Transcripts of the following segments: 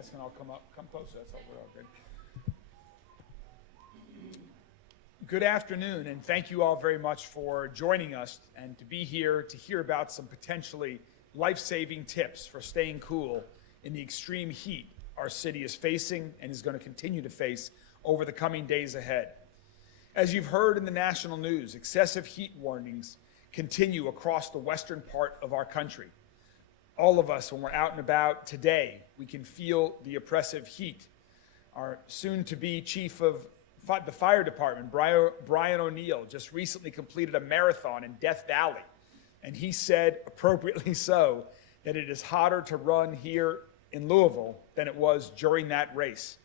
guys can all come closer. That's all. We're all good. Good afternoon, and thank you all very much for joining us and to be here to hear about some potentially life-saving tips for staying cool in the extreme heat our city is facing and is going to continue to face over the coming days ahead. As you've heard in the national news, excessive heat warnings continue across the western part of our country. All of us, when we're out and about today, we can feel the oppressive heat. Our soon-to-be chief of the fire department, Brian O'Neill, just recently completed a marathon in Death Valley, and he said, appropriately so, that it is hotter to run here in Louisville than it was during that race.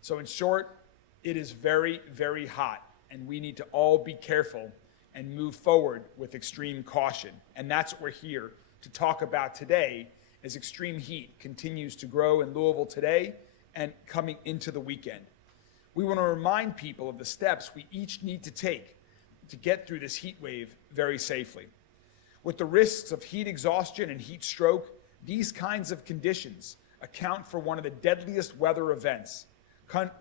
So in short, it is very, very hot, and we need to all be careful and move forward with extreme caution. And that's what we're here to talk about today as extreme heat continues to grow in Louisville today and coming into the weekend. We want to remind people of the steps we each need to take to get through this heat wave very safely. With the risks of heat exhaustion and heat stroke, these kinds of conditions account for one of the deadliest weather events,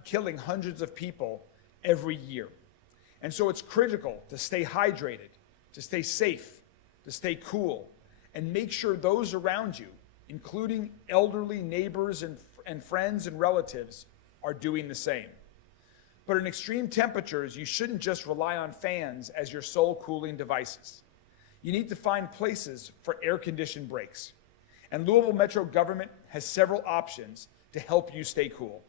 killing hundreds of people every year. And so it's critical to stay hydrated, to stay safe, to stay cool, and make sure those around you, including elderly neighbors and friends and relatives, are doing the same. But in extreme temperatures, you shouldn't just rely on fans as your sole cooling devices. You need to find places for air-conditioned breaks. And Louisville Metro government has several options to help you stay cool.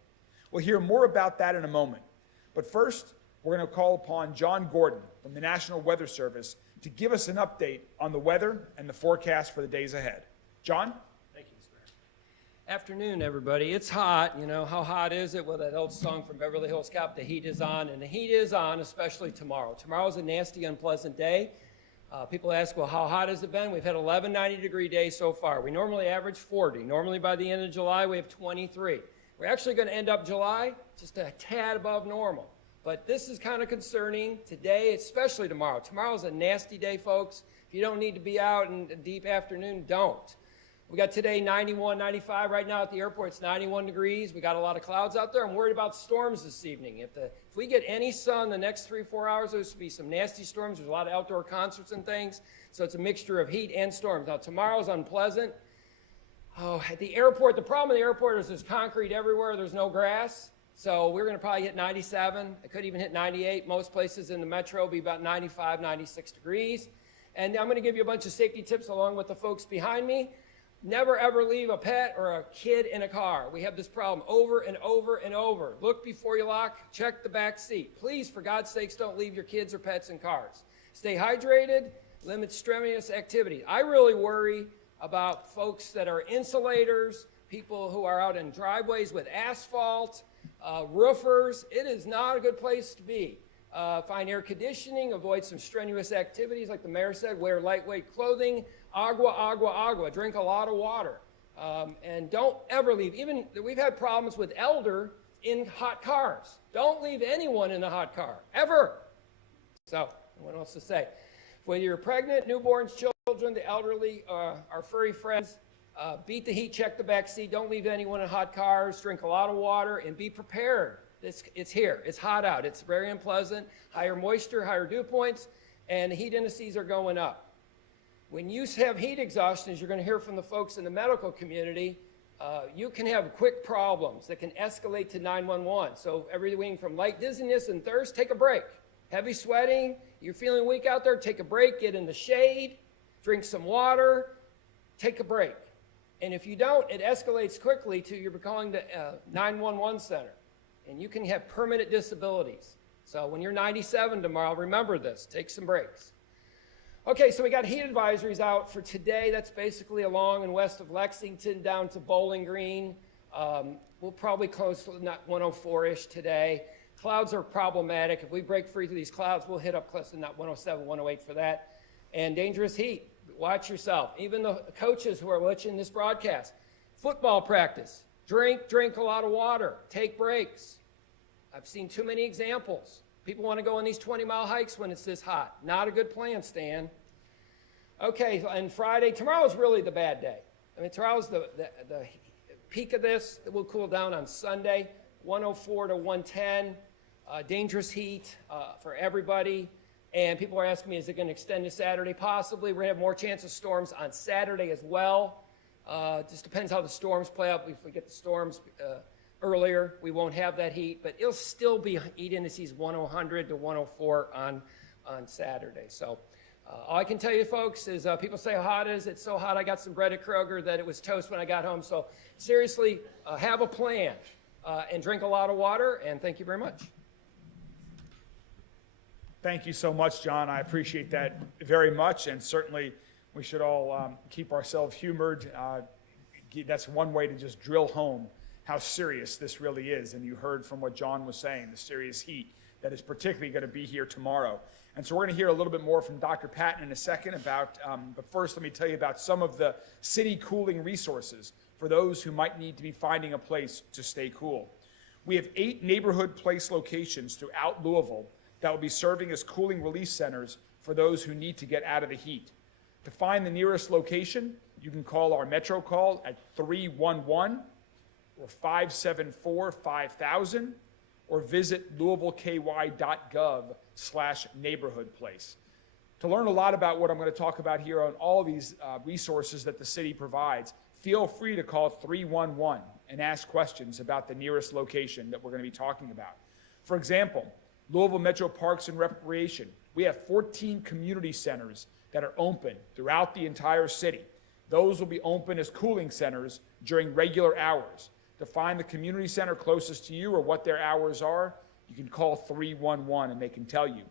We'll hear more about that in a moment. But first, we're going to call upon John Gordon from the National Weather Service to give us an update on the weather and the forecast for the days ahead. John? Thank you, Mr. Afternoon, everybody. It's hot. You know, how hot is it? Well, that old song from Beverly Hills Cop, the heat is on, and the heat is on, especially tomorrow. Tomorrow's a nasty, unpleasant day. People ask, well, how hot has it been? We've had 11 90-degree days so far. We normally average 40. Normally by the end of July, we have 23. We're actually going to end up July just a tad above normal. But this is kind of concerning today, especially tomorrow. Tomorrow's a nasty day, folks. If you don't need to be out in the deep afternoon, don't. We got today 91, 95. Right now at the airport, it's 91 degrees. We got a lot of clouds out there. I'm worried about storms this evening. If we get any sun the next 3-4 hours, there's to be some nasty storms. There's a lot of outdoor concerts and things. So it's a mixture of heat and storms. Now, tomorrow's unpleasant. Oh, at the airport, the problem at the airport is there's concrete everywhere. There's no grass. So we're going to probably hit 97. It could even hit 98. Most places in the metro will be about 95, 96 degrees. And I'm going to give you a bunch of safety tips along with the folks behind me. Never, ever leave a pet or a kid in a car. We have this problem over and over and over. Look before you lock. Check the back seat. Please, for God's sakes, don't leave your kids or pets in cars. Stay hydrated. Limit strenuous activity. I really worry about folks that are insulators, people who are out in driveways with asphalt, roofers. It is not a good place to be. Find air conditioning. Avoid some strenuous activities. Like the mayor said, wear lightweight clothing. Agua, agua, agua. Drink a lot of water. And don't ever leave. Even we've had problems with elder in hot cars. Don't leave anyone in a hot car, ever. So, what else to say? Whether you're pregnant, newborns, children, the elderly, our furry friends, beat the heat, check the back seat. Don't leave anyone in hot cars. Drink a lot of water and be prepared. It's here. It's hot out. It's very unpleasant. Higher moisture, higher dew points, and the heat indices are going up. When you have heat exhaustion, as you're going to hear from the folks in the medical community, you can have quick problems that can escalate to 911. So everything from light dizziness and thirst, take a break. Heavy sweating, you're feeling weak out there, take a break, get in the shade, drink some water, take a break. And if you don't, it escalates quickly to you're calling the 911 center. And you can have permanent disabilities. So when you're 97 tomorrow, remember this, take some breaks. Okay, so we got heat advisories out for today. That's basically along and west of Lexington down to Bowling Green. We'll probably close to 104-ish today. Clouds are problematic. If we break free through these clouds, we'll hit up close to 107, 108 for that. And dangerous heat. Watch yourself. Even the coaches who are watching this broadcast. Football practice. Drink a lot of water. Take breaks. I've seen too many examples. People want to go on these 20-mile hikes when it's this hot. Not a good plan, Stan. Okay, and Friday, tomorrow's really the bad day. I mean, tomorrow's the peak of this. It will cool down on Sunday, 104 to 110. Dangerous heat for everybody. And people are asking me, is it going to extend to Saturday? Possibly. We're going to have more chance of storms on Saturday as well. Just depends how the storms play out. If we get the storms earlier, we won't have that heat. But it'll still be heat indices 100 to 104 on Saturday. So all I can tell you, folks, is people say how hot it is. It's so hot I got some bread at Kroger that it was toast when I got home. So seriously, have a plan and drink a lot of water. And thank you very much. Thank you so much, John. I appreciate that very much, and certainly we should all keep ourselves humored. That's one way to just drill home how serious this really is, and you heard from what John was saying, the serious heat that is particularly going to be here tomorrow. And so we're going to hear a little bit more from Dr. Patton in a second about, but first let me tell you about some of the city cooling resources for those who might need to be finding a place to stay cool. We have 8 neighborhood place locations throughout Louisville that will be serving as cooling release centers for those who need to get out of the heat. To find the nearest location, you can call our Metro call at 311 or 574-5000 or visit louisvilleky.gov/neighborhoodplace. To learn a lot about what I'm going to talk about here on all of these resources that the city provides, feel free to call 311 and ask questions about the nearest location that we're going to be talking about. For example, Louisville Metro Parks and Recreation. We have 14 community centers that are open throughout the entire city. Those will be open as cooling centers during regular hours. To find the community center closest to you or what their hours are, you can call 311 and they can tell you.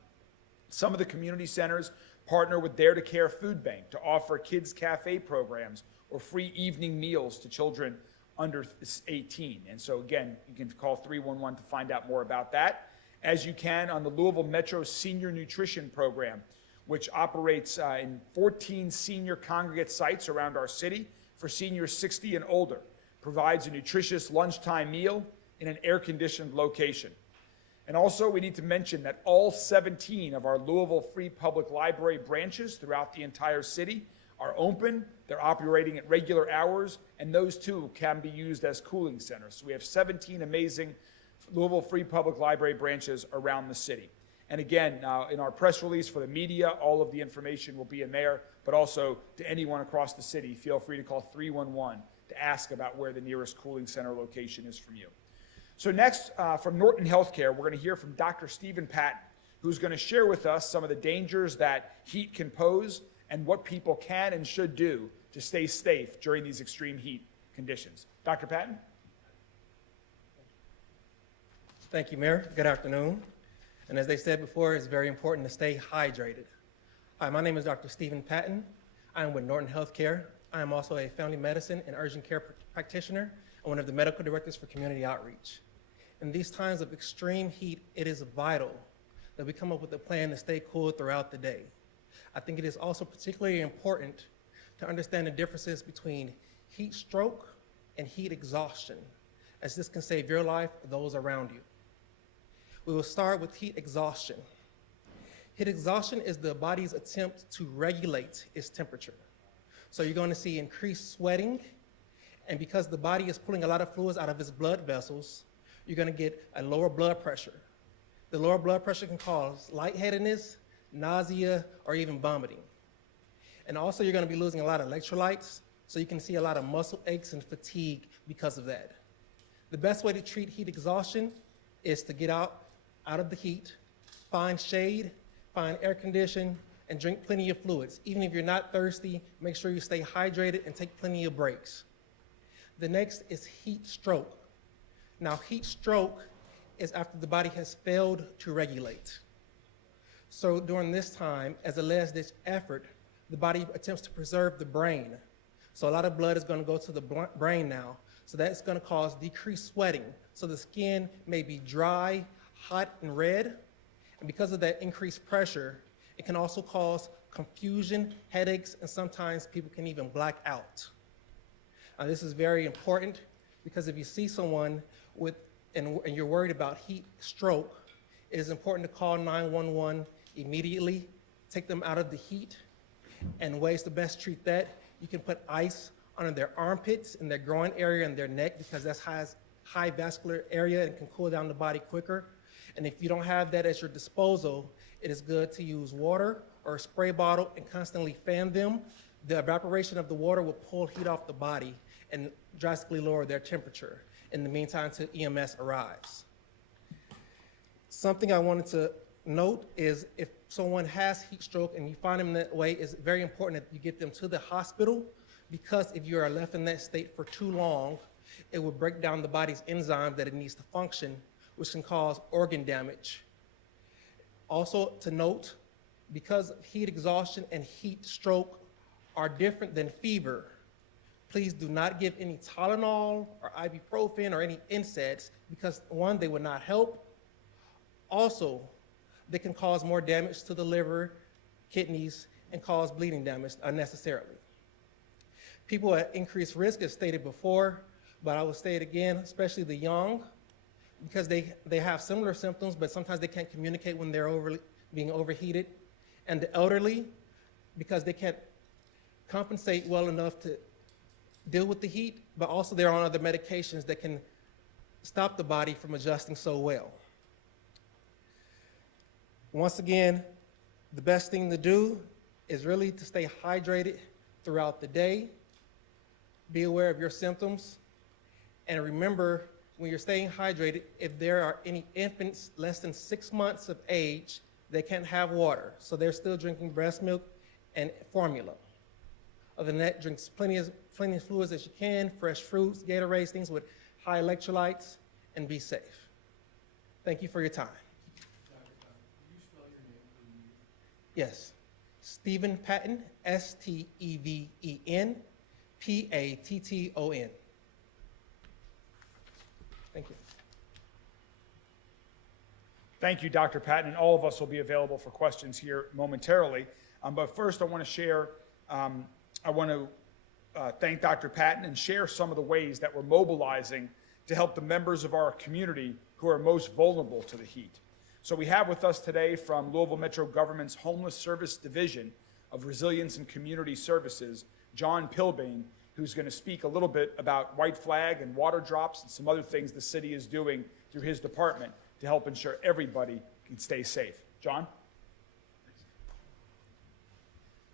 Some of the community centers partner with Dare to Care Food Bank to offer kids' cafe programs or free evening meals to children under 18. And so again, you can call 311 to find out more about that, as you can on the Louisville Metro Senior Nutrition Program, which operates in 14 senior congregate sites around our city for seniors 60 and older, provides a nutritious lunchtime meal in an air-conditioned location. And also, we need to mention that all 17 of our Louisville Free Public Library branches throughout the entire city are open, they're operating at regular hours, and those too can be used as cooling centers. So we have 17 amazing Louisville Free Public Library branches around the city. And again, in our press release for the media, all of the information will be in there, but also to anyone across the city, feel free to call 311 to ask about where the nearest cooling center location is from you. So next, from Norton Healthcare, we're going to hear from Dr. Stephen Patton, who's going to share with us some of the dangers that heat can pose and what people can and should do to stay safe during these extreme heat conditions. Dr. Patton? Thank you, Mayor. Good afternoon. And as they said before, it's very important to stay hydrated. Hi, my name is Dr. Stephen Patton. I am with Norton Healthcare. I am also a family medicine and urgent care practitioner and one of the medical directors for community outreach. In these times of extreme heat, it is vital that we come up with a plan to stay cool throughout the day. I think it is also particularly important to understand the differences between heat stroke and heat exhaustion, as this can save your life or those around you. We will start with heat exhaustion. Heat exhaustion is the body's attempt to regulate its temperature. So you're going to see increased sweating, and because the body is pulling a lot of fluids out of its blood vessels, you're going to get a lower blood pressure. The lower blood pressure can cause lightheadedness, nausea, or even vomiting. And also you're going to be losing a lot of electrolytes, so you can see a lot of muscle aches and fatigue because of that. The best way to treat heat exhaustion is to get out of the heat, find shade, find air condition, and drink plenty of fluids. Even if you're not thirsty, make sure you stay hydrated and take plenty of breaks. The next is heat stroke. Now, heat stroke is after the body has failed to regulate. So during this time, as a last-ditch effort, the body attempts to preserve the brain. So a lot of blood is going to go to the brain now. So that's going to cause decreased sweating. So the skin may be dry, hot, and red. And because of that increased pressure, it can also cause confusion, headaches, and sometimes people can even black out. This is very important because if you see someone and you're worried about heat stroke, it is important to call 911 immediately, take them out of the heat. And ways to best treat that, you can put ice under their armpits, in their groin area, and their neck, because that's high vascular area and can cool down the body quicker. And if you don't have that at your disposal, it is good to use water or a spray bottle and constantly fan them. The evaporation of the water will pull heat off the body and drastically lower their temperature in the meantime till EMS arrives. Something I wanted to note is if someone has heat stroke and you find them that way, it's very important that you get them to the hospital, because if you are left in that state for too long, it will break down the body's enzymes that it needs to function, which can cause organ damage. Also to note, because heat exhaustion and heat stroke are different than fever, please do not give any Tylenol or ibuprofen or any NSAIDs, because one, they will not help. Also, they can cause more damage to the liver, kidneys, and cause bleeding damage unnecessarily. People at increased risk, as stated before, but I will state again, especially the young, because they have similar symptoms, but sometimes they can't communicate when they're being overheated. And the elderly, because they can't compensate well enough to deal with the heat, but also they're on other medications that can stop the body from adjusting so well. Once again, the best thing to do is really to stay hydrated throughout the day. Be aware of your symptoms. And remember, when you're staying hydrated, if there are any infants less than 6 months of age, they can't have water. So they're still drinking breast milk and formula. Other than that, drink plenty of fluids as you can, fresh fruits, Gatorades, things with high electrolytes, and be safe. Thank you for your time. Yes, Stephen Patton, Steven Patton. Thank you. Thank you, Dr. Patton, and all of us will be available for questions here momentarily. But first, I want to share, thank Dr. Patton and share some of the ways that we're mobilizing to help the members of our community who are most vulnerable to the heat. So we have with us today from Louisville Metro Government's Homeless Service Division of Resilience and Community Services, John Pilbeam, who's going to speak a little bit about white flag and water drops and some other things the city is doing through his department to help ensure everybody can stay safe. John?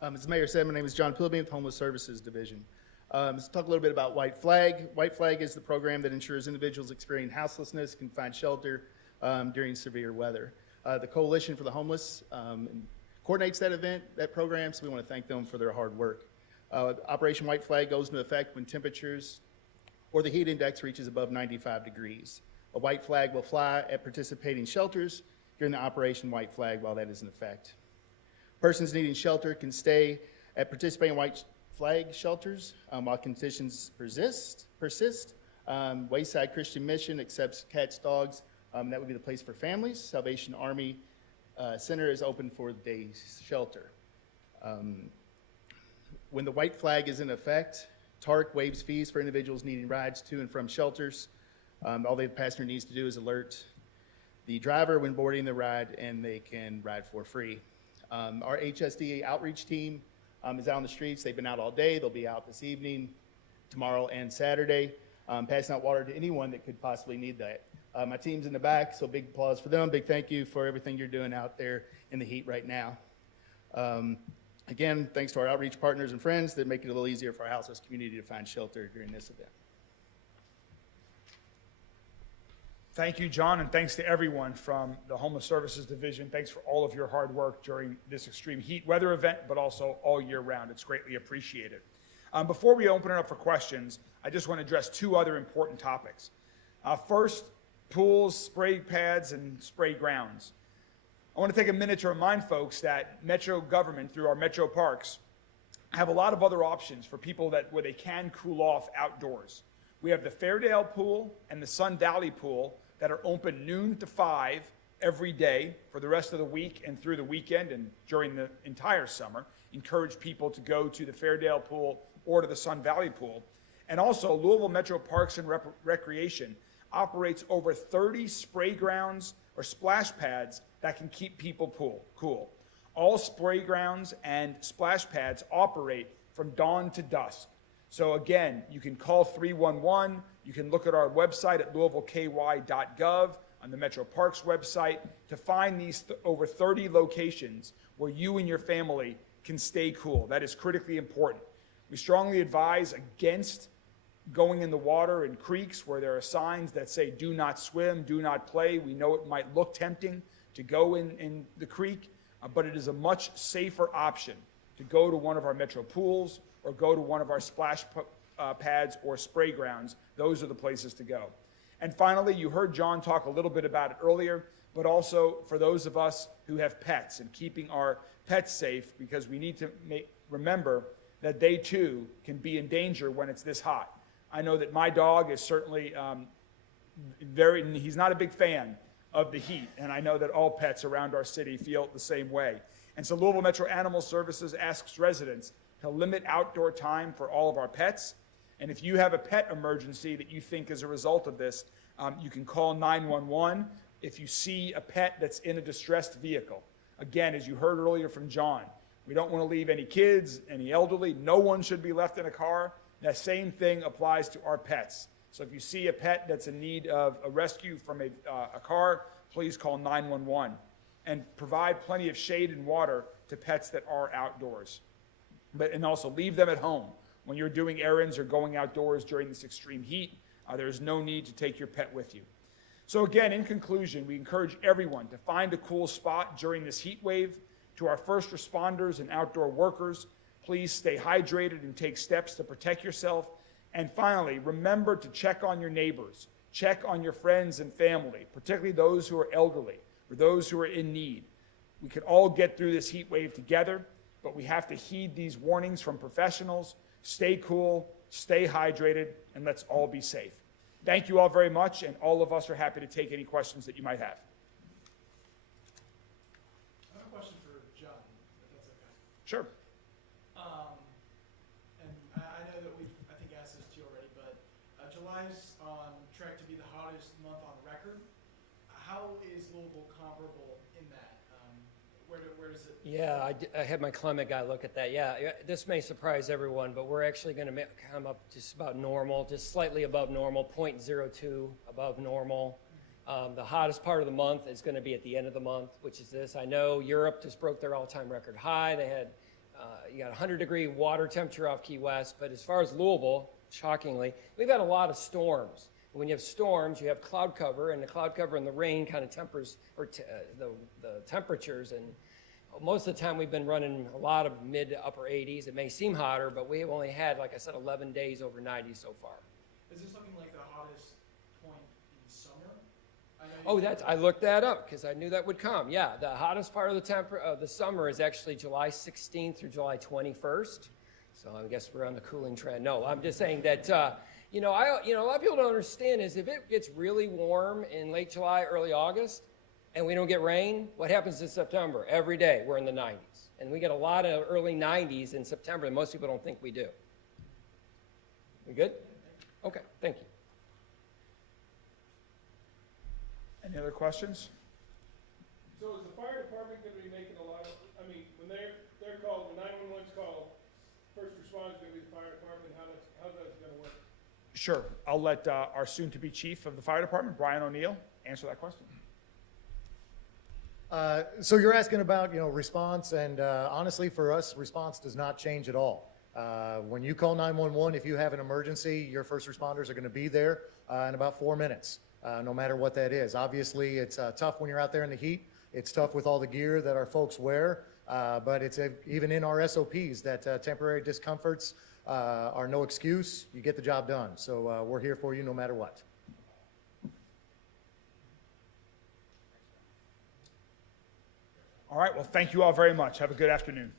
As the mayor said, my name is John Pilbeam with Homeless Services Division. Let's talk a little bit about White Flag. White Flag is the program that ensures individuals experiencing houselessness can find shelter during severe weather. The Coalition for the Homeless coordinates that event, that program, so we want to thank them for their hard work. Operation White Flag goes into effect when temperatures or the heat index reaches above 95 degrees. A white flag will fly at participating shelters during the Operation White Flag while that is in effect. Persons needing shelter can stay at participating white flag shelters while conditions persist. Wayside Christian Mission accepts cats, dogs. That would be the place for families. Salvation Army Center is open for the day shelter. When the white flag is in effect, TARC waives fees for individuals needing rides to and from shelters. All the passenger needs to do is alert the driver when boarding the ride, and they can ride for free. Our HSD outreach team is out on the streets. They've been out all day. They'll be out this evening, tomorrow, and Saturday, passing out water to anyone that could possibly need that. My team's in the back, so big applause for them. Big thank you for everything you're doing out there in the heat right now. Again, thanks to our outreach partners and friends that make it a little easier for our houseless community to find shelter during this event. Thank you, John, and thanks to everyone from the Homeless Services Division. Thanks for all of your hard work during this extreme heat weather event, but also all year round. It's greatly appreciated. Before we open it up for questions, I just want to address two other important topics. First, pools, spray pads, and spray grounds. I want to take a minute to remind folks that Metro government, through our Metro parks, have a lot of other options for people where they can cool off outdoors. We have the Fairdale pool and the Sun Valley pool that are open noon to 5 every day for the rest of the week and through the weekend and during the entire summer. Encourage people to go to the Fairdale pool or to the Sun Valley pool. And also, Louisville Metro Parks and Recreation operates over 30 spray grounds or splash pads that can keep people cool. All spray grounds and splash pads operate from dawn to dusk. So again, you can call 311. You can look at our website at louisvilleky.gov on the Metro Parks website to find these over 30 locations where you and your family can stay cool. That is critically important. We strongly advise against going in the water in creeks where there are signs that say do not swim, do not play. We know it might look tempting to go in the creek, but it is a much safer option to go to one of our Metro pools or go to one of our splash pads or spray grounds. Those are the places to go. And finally, you heard John talk a little bit about it earlier, but also for those of us who have pets and keeping our pets safe, because we need to remember that they too can be in danger when it's this hot. I know that my dog is certainly he's not a big fan of the heat, and I know that all pets around our city feel the same way. And so Louisville Metro Animal Services asks residents to limit outdoor time for all of our pets. And if you have a pet emergency that you think is a result of this, you can call 911 if you see a pet that's in a distressed vehicle. Again, as you heard earlier from John, we don't want to leave any kids, any elderly. No one should be left in a car. That same thing applies to our pets. So if you see a pet that's in need of a rescue from a car, please call 911 and provide plenty of shade and water to pets that are outdoors. And also leave them at home. When you're doing errands or going outdoors during this extreme heat, there's no need to take your pet with you. So again, in conclusion, we encourage everyone to find a cool spot during this heat wave. To our first responders and outdoor workers, please stay hydrated and take steps to protect yourself. And finally, remember to check on your neighbors, check on your friends and family, particularly those who are elderly or those who are in need. We could all get through this heat wave together, but we have to heed these warnings from professionals. Stay cool, stay hydrated, and let's all be safe. Thank you all very much, and all of us are happy to take any questions that you might have. I have a question for John, if that's okay. Sure. And I know that we've, I think, asked this to you already, but July's on track to be the hottest month on record. How is Louisville comparable in that? Where does it? Yeah, I had my climate guy look at that. Yeah, this may surprise everyone, but we're actually going to come up just about normal, just slightly above normal, 0.02 above normal. The hottest part of the month is going to be at the end of the month, which is this. I know Europe just broke their all-time record high. They had, you got 100-degree water temperature off Key West. But as far as Louisville, shockingly, we've had a lot of storms. When you have storms, you have cloud cover, and the cloud cover and the rain kind of tempers or the temperatures. And most of the time, we've been running a lot of mid to upper 80s. It may seem hotter, but we have only had, like I said, 11 days over 90 so far. Is this looking like the hottest point in summer? I looked that up because I knew that would come. Yeah, the hottest part of the summer is actually July 16th through July 21st. So I guess we're on the cooling trend. No, I'm just saying that. A lot of people don't understand is if it gets really warm in late July, early August, and we don't get rain, what happens in September? Every day we're in the 90s. And we get a lot of early 90s in September, and most people don't think we do. We good? Okay, thank you. Any other questions? So is the fire department going to be making a lot of, when they're called, when 911's called, first responders going to be the fire department, how's that going to work? Sure. I'll let our soon-to-be chief of the fire department, Brian O'Neill, answer that question. So you're asking about, response, and honestly, for us, response does not change at all. When you call 911, if you have an emergency, your first responders are going to be there in about 4 minutes, no matter what that is. Obviously, it's tough when you're out there in the heat. It's tough with all the gear that our folks wear, but it's even in our SOPs that temporary discomforts are no excuse. You get the job done. So we're here for you no matter what. All right. Well, thank you all very much. Have a good afternoon.